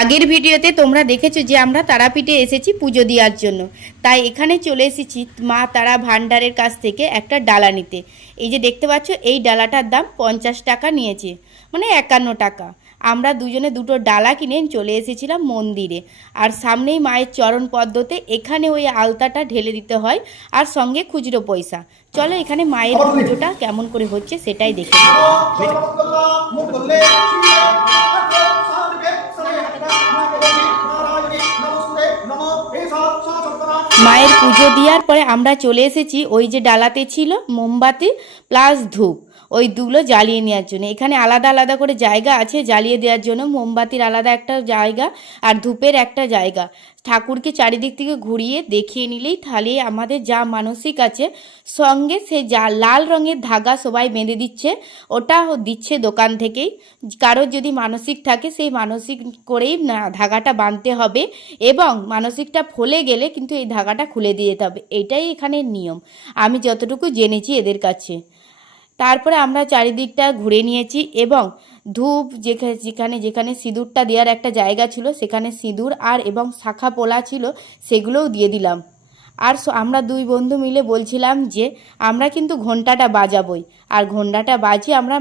আগের ভিডিওতে তোমরা দেখেছো যে আমরা তারাপীঠে এসেছি পুজো দেওয়ার জন্য। তাই এখানে চলে এসেছি মা তারা ভান্ডারের কাছ থেকে একটা ডালা নিতে। এই যে দেখতে পাচ্ছ, এই ডালাটার দাম 50 টাকা নিয়েছে, মানে 51 টাকা। আমরা দুজনে দুটো ডালা কিনে চলে এসেছিলাম মন্দিরে। আর সামনেই মায়ের চরণ পদ্মতে এখানে ওই আলতাটা ঢেলে দিতে হয়, আর সঙ্গে খুচরো পয়সা। চলো এখানে মায়ের পুজোটা কেমন করে হচ্ছে সেটাই দেখে নিই। মায়ের পুজো দেওয়ার পরে আমরা চলে এসেছি ওই যে ডালাতে ছিল মোমবাতি প্লাস ধূপ, ওই দুগুলো জ্বালিয়ে নেওয়ার জন্য। এখানে আলাদা আলাদা করে জায়গা আছে জ্বালিয়ে দেওয়ার জন্য, মোমবাতির আলাদা একটা জায়গা আর ধূপের একটা জায়গা। ঠাকুরকে চারিদিক থেকে ঘুরিয়ে দেখিয়ে নিলেই তাহলে আমাদের যা মানসিক আছে সঙ্গে সে যা লাল রঙের ধাগা সবাই বেঁধে দিচ্ছে, ওটা দিচ্ছে দোকান থেকেই। কারোর যদি মানসিক থাকে সেই মানসিক করেই ধাগাটা বাঁধতে হবে, এবং মানসিকটা ফলে গেলে কিন্তু এই ধাগাটা খুলে দিয়ে যেতে হবে। এটাই এখানের নিয়ম, আমি যতটুকু জেনেছি এদের কাছে। তারপরে আমরা চারিদিকটা ঘুরে নিয়েছি এবং ধূপ যেখানে যেখানে সিঁদুরটা দেওয়ার একটা জায়গা ছিল সেখানে সিঁদুর আর এবং শাখা পোলা ছিল, সেগুলোও দিয়ে দিলাম। আর আমরা দুই বন্ধু মিলে বলছিলাম যে আমরা কিন্তু ঘণ্টাটা বাজাবই, আর ঘণ্টাটা বাজিয়ে আমরা